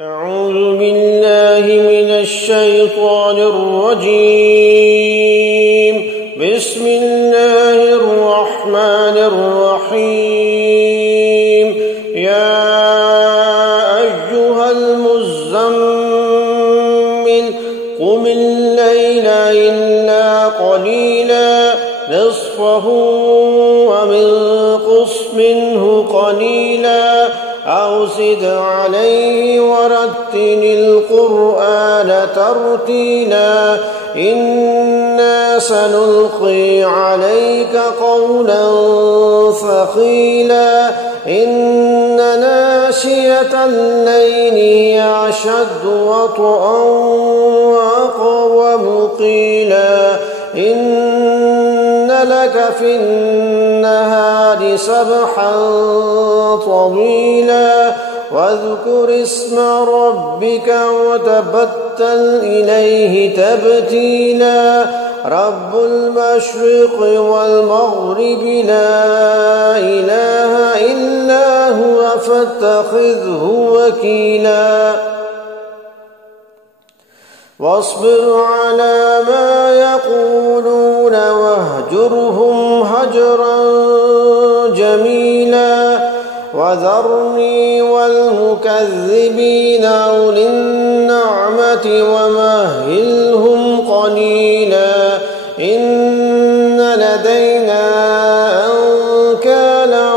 أعوذ بالله من الشيطان الرجيم. بسم الله الرحمن الرحيم. يا أيها المزمل قم الليل إلا قليلا نصفه وانقص منه قليلا أو زد عليه ورتل القرآن ترتيلا إنا سنلقي عليك قولا ثقيلا إن ناشئة الليل هي أشد وطئا وأقوم قيلا إن لك في النهار سبحا طويلا واذكر اسم ربك وتبتل إليه تبتيلا رب المشرق والمغرب لا إله إلا هو فاتخذه وكيلا واصبر على ما يقولون واهجرهم هجرا جميلا وذرني والمكذبين أولي النعمة ومهلهم قليلا إن لدينا أنكالا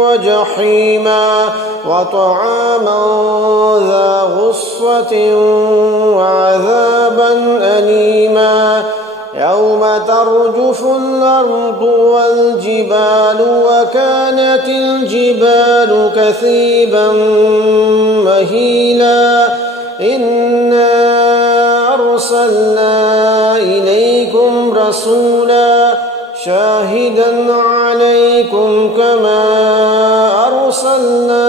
وجحيما وطعاما ذا غصة وعذابا أليما يوم ترجف الأرض والجبال وكانت الجبال كثيبا مهيلا إنا أرسلنا إليكم رسولا شاهدا عليكم كما أرسلنا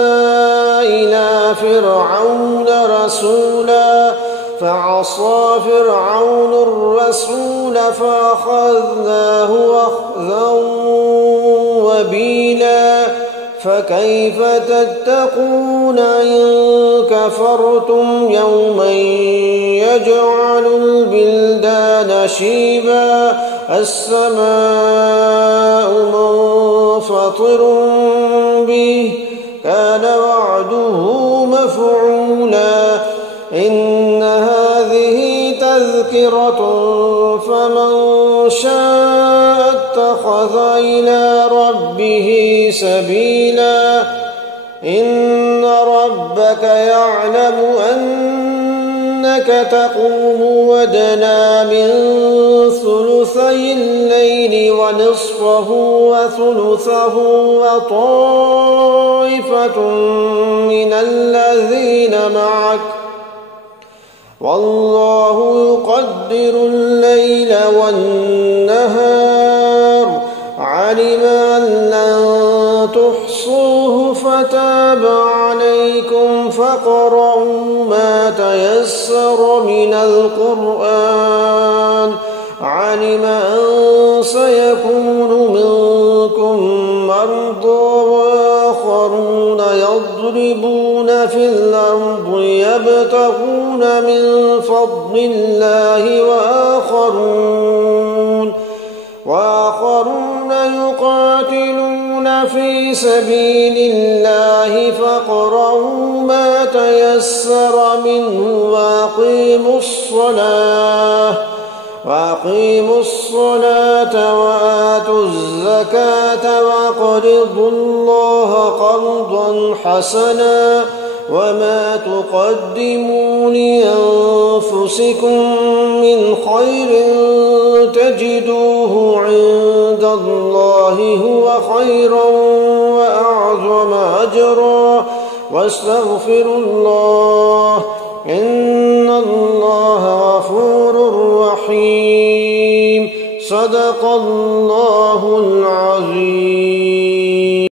إلى فرعون رسولا فعصى فرعون الرسول فأخذناه أخذا وبيلا فكيف تتقون إن كفرتم يوما يجعل البلدان شيبا السماء منفطر به كان وعده مفعولا إن هذه تذكرة فمن شاء اتخذ إلى ربه سبيلا إن ربك يعلم أنك تقوم أدنى من ثلثي الليل ونصفه وثلثه وطائفة من الذين معك والله يقدر الليل والنهار علم أن لن تحصوه فتاب عليكم فاقرؤوا ما تيسر من القرآن علم أن سيكون منكم مرضى وآخرون يضربون في الأرض يبتغون من فضل الله وآخرون يقاتلون في سبيل الله فاقرؤوا ما تيسر منه وأقيموا الصلاة وآتوا الزكاة وأقرضوا الله قرضا حسنا وما تقدموا لأنفسكم من خير تجدوه عند الله هو خيرا وأعظم أجرا واستغفروا الله إن الله غفور رحيم صدق الله العظيم.